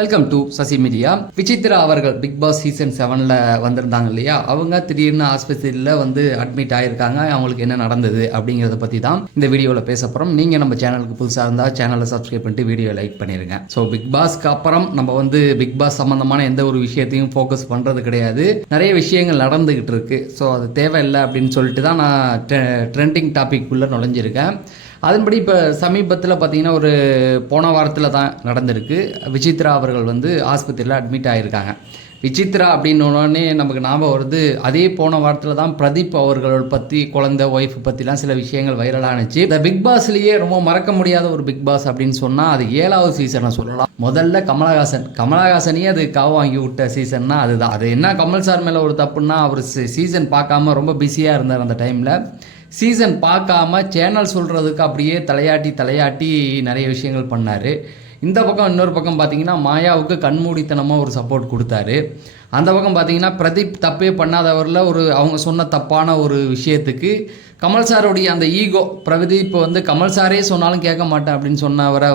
Welcome to Sasi media. Vichitra அவர்கள் Bigg Boss season 7ல் வந்திருந்தாங்க இல்லையா, அவங்க திடீர்னு ஆஸ்பத்திரியில் அட்மிட் ஆகியிருக்காங்க. அவங்களுக்கு என்ன நடந்தது அப்படிங்கிறத பற்றி தான் இந்த வீடியோவில் பேச போகிறோம். நீங்கள் நம்ம சேனலுக்கு புதுசாக இருந்தால் சேனலை சப்ஸ்கிரைப் பண்ணிட்டு வீடியோ லைக் பண்ணிடுங்க. ஸோ பிக் பாஸ்க்கு அப்புறம் நம்ம பிக் பாஸ் சம்மந்தமான எந்த ஒரு விஷயத்தையும் ஃபோக்கஸ் பண்ணுறது கிடையாது. நிறைய விஷயங்கள் நடந்துக்கிட்டு இருக்கு. ஸோ அது தேவையில்லை அப்படின்னு சொல்லிட்டு தான் நான் ட்ரெண்டிங் டாபிக் உள்ள நுழைஞ்சிருக்கேன். அதன்படி இப்போ சமீபத்தில் பார்த்தீங்கன்னா ஒரு போன வாரத்தில் தான் நடந்திருக்கு. விசித்ரா அவர்கள் ஆஸ்பத்திரியில் அட்மிட் ஆகியிருக்காங்க. விசித்ரா அப்படின்னோடனே நமக்கு ஞாபகம் வருது, அதே போன வாரத்தில் தான் பிரதீப் அவர்கள் பற்றி, குழந்தை ஒய்ஃப் பற்றிலாம் சில விஷயங்கள் வைரலானுச்சு. இந்த பிக் பாஸ்லேயே ரொம்ப மறக்க முடியாத ஒரு பிக் பாஸ் அப்படின்னு சொன்னால் அது 7வது சீசனை சொல்லலாம். முதல்ல கமலஹாசனையே அது காவு வாங்கி விட்ட சீசன்னா அதுதான். அது என்ன கமல் சார் மேலே ஒரு தப்புன்னா, அவர் சீசன் பார்க்காம ரொம்ப பிஸியாக இருந்தார் அந்த டைமில். சீசன் பார்க்காம சேனல் சொல்கிறதுக்கு அப்படியே தலையாட்டி நிறைய விஷயங்கள் பண்ணார். இந்த பக்கம் இன்னொரு பக்கம் பார்த்தீங்கன்னா மாயாவுக்கு கண்மூடித்தனமாக ஒரு சப்போர்ட் கொடுத்தாரு. அந்த பக்கம் பார்த்தீங்கன்னா பிரதீப் தப்பே பண்ணாதவரில் அவங்க சொன்ன தப்பான ஒரு விஷயத்துக்கு கமல் சாரோடைய அந்த ஈகோ, பிரதீப் கமல் சாரே சொன்னாலும் கேட்க மாட்டேன் அப்படின்னு சொன்னவரை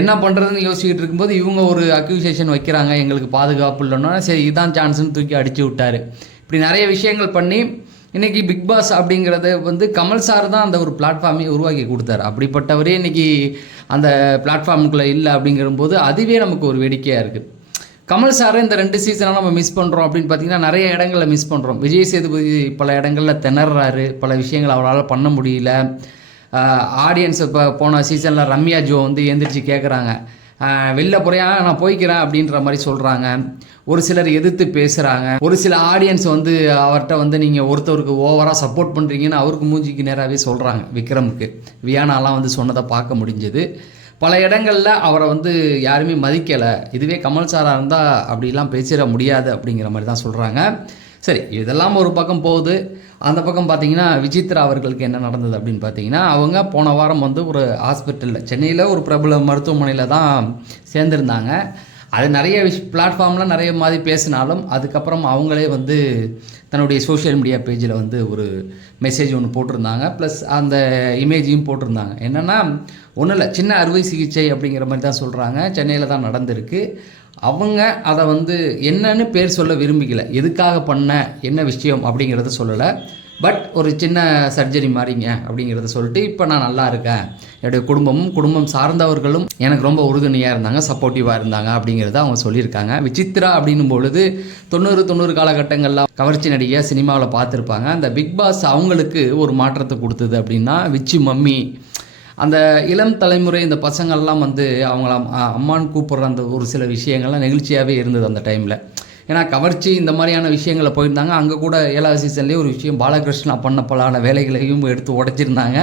என்ன பண்ணுறதுன்னு யோசிச்சுக்கிட்டு இருக்கும்போது இவங்க ஒரு அக்யூசேஷன் வைக்கிறாங்க, எங்களுக்கு பாதுகாப்பு இல்லைன்னா சரி இதான் சான்ஸ்ன்னு தூக்கி அடித்து விட்டார். இப்படி நிறைய விஷயங்கள் பண்ணி இன்றைக்கி பிக் பாஸ் அப்படிங்கிறத கமல் சார் தான் அந்த ஒரு பிளாட்ஃபார்மே உருவாக்கி கொடுத்தாரு. அப்படிப்பட்டவரே இன்றைக்கி அந்த பிளாட்ஃபார்முக்குள்ளே இல்லை அப்படிங்கிறபோது அதுவே நமக்கு ஒரு வேடிக்கையாக இருக்குது. கமல் சாரை இந்த 2 சீசனாக நம்ம மிஸ் பண்ணுறோம் அப்படின்னு பார்த்திங்கன்னா நிறைய இடங்களில் மிஸ் பண்ணுறோம். விஜய் சேதுபதி பல இடங்களில் திணறாரு, பல விஷயங்கள் அவரால் பண்ண முடியல. ஆடியன்ஸ் இப்போ போன சீசனில் ரம்யா ஜோ எழுந்திரிச்சு கேட்குறாங்க, வெளில போறியா, நான் போய்க்கிறேன் அப்படின்ற மாதிரி சொல்கிறாங்க. ஒரு சிலர் எதிர்த்து பேசுகிறாங்க. ஒரு சில ஆடியன்ஸ் அவர்கிட்ட நீங்கள் ஒருத்தருக்கு ஓவராக சப்போர்ட் பண்ணுறீங்கன்னு அவருக்கு மூஞ்சிக்கு நேராகவே சொல்கிறாங்க. விக்ரமுக்கு வியானாலாம் சொன்னதை பார்க்க முடிஞ்சது. பல இடங்களில் அவரை யாருமே மதிக்கலை. இதுவே கமல் சாராக இருந்தால் அப்படிலாம் பேசிட முடியாது அப்படிங்கிற மாதிரி தான் சொல்கிறாங்க. சரி, இதெல்லாம் ஒரு பக்கம் போகுது. அந்த பக்கம் பார்த்தீங்கன்னா விசித்ரா அவர்களுக்கு என்ன நடந்தது அப்படின்னு பார்த்தீங்கன்னா, அவங்க போன வாரம் ஒரு ஹாஸ்பிட்டலில், சென்னையில் ஒரு பிரபல மருத்துவமனையில் தான் சேர்ந்துருந்தாங்க. அது நிறைய பிளாட்ஃபார்மில் நிறைய மாதிரி பேசினாலும் அதுக்கப்புறம் அவங்களே தன்னுடைய சோஷியல் மீடியா பேஜில் ஒரு மெசேஜ் ஒன்று போட்டிருந்தாங்க. ப்ளஸ் அந்த இமேஜையும் போட்டிருந்தாங்க. என்னென்னா ஒன்றும் இல்லை, சின்ன அறுவை சிகிச்சை அப்படிங்கிற மாதிரி தான் சொல்கிறாங்க. சென்னையில் தான் நடந்திருக்கு. அவங்க அதை என்னன்னு பேர் சொல்ல விரும்பிக்கல, எதுக்காக பண்ண என்ன விஷயம் அப்படிங்கிறத சொல்லலை. பட் ஒரு சின்ன சர்ஜரி மாதிரிங்க அப்படிங்கிறத சொல்லிட்டு இப்போ நான் நல்லா இருக்கேன், என்னுடைய குடும்பம் சார்ந்தவர்களும் எனக்கு ரொம்ப உறுதுணையாக இருந்தாங்க, சப்போர்ட்டிவாக இருந்தாங்க அப்படிங்கிறத அவங்க சொல்லியிருக்காங்க. விசித்ரா அப்படின்னும் பொழுது 90 காலகட்டங்களில் கவர்ச்சி நடிகையாக சினிமாவில் பார்த்துருப்பாங்க. அந்த பிக் பாஸ் அவங்களுக்கு ஒரு மாற்றத்தை கொடுத்தது அப்படின்னா விச்சி மம்மி, அந்த இளம் தலைமுறை இந்த பசங்கள்லாம் அவங்கள அம்மான்னு கூப்பிட்ற அந்த ஒரு சில விஷயங்கள்லாம் நெகிழ்ச்சியாகவே இருந்தது அந்த டைமில். ஏன்னா கவர்ச்சி இந்த மாதிரியான விஷயங்களில் போயிருந்தாங்க. அங்கே கூட 7வது சீசன்லேயே ஒரு விஷயம் பாலகிருஷ்ணா பண்ண பலான வேலைகளையும் எடுத்து உடைச்சிருந்தாங்க.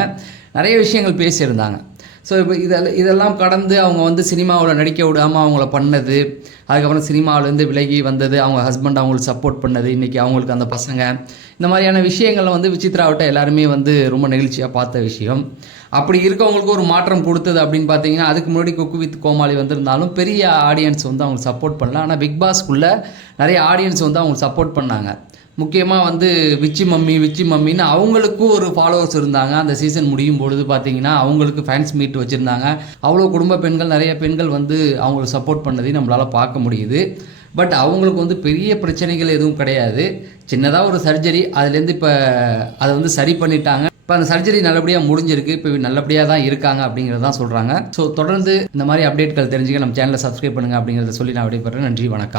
நிறைய விஷயங்கள் பேசியிருந்தாங்க. ஸோ இப்போ இதெல்லாம் கடந்து அவங்க சினிமாவில் நடிக்க விடாமல் அவங்கள பண்ணது, அதுக்கப்புறம் சினிமாவிலேருந்து விலகி வந்தது, அவங்க ஹஸ்பண்ட் அவங்களுக்கு சப்போர்ட் பண்ணது, இன்றைக்கி அவங்களுக்கு அந்த பசங்க, இந்த மாதிரியான விஷயங்களில் விசித்ராவிட்ட எல்லாருமே ரொம்ப நெகிழ்ச்சியாக பார்த்த விஷயம். அப்படி இருக்கவங்களுக்கு ஒரு மாற்றம் கொடுத்தது அப்படின்னு பார்த்தீங்கன்னா, அதுக்கு முன்னாடி குக்கு வித் கோமாளி வந்திருந்தாலும் பெரிய ஆடியன்ஸ் அவங்களுக்கு சப்போர்ட் பண்ணல. ஆனால் பிக் பாஸ்க்குள்ளே நிறைய ஆடியன்ஸ் அவங்களுக்கு சப்போர்ட் பண்ணாங்க. முக்கியமாக விச்சி மம்மின்னு அவங்களுக்கும் ஒரு ஃபாலோவர்ஸ் இருந்தாங்க. அந்த சீசன் முடியும் பொழுது பார்த்தீங்கன்னா அவங்களுக்கு ஃபேன்ஸ் மீட் வச்சுருந்தாங்க. அவ்வளோ குடும்ப பெண்கள், நிறைய பெண்கள் அவங்களுக்கு சப்போர்ட் பண்ணதையும் நம்மளால் பார்க்க முடியுது. பட் அவங்களுக்கு பெரிய பிரச்சனைகள் எதுவும் கிடையாது. சின்னதாக ஒரு சர்ஜரி, அதுலேருந்து இப்போ அதை சரி பண்ணிட்டாங்க. இப்போ அந்த சர்ஜரி நல்லபடியாக முடிஞ்சிருக்கு. இப்போ நல்லபடியாக தான் இருக்காங்க அப்படிங்கிறது தான் சொல்கிறாங்க. ஸோ தொடர்ந்து இந்த மாதிரி அப்டேட்கள் தெரிஞ்சுக்க நம்ம சேனலை சப்ஸ்கிரைப் பண்ணுங்கள் அப்படிங்கிறத சொல்லி நான் விடைபெறேன். நன்றி, வணக்கம்.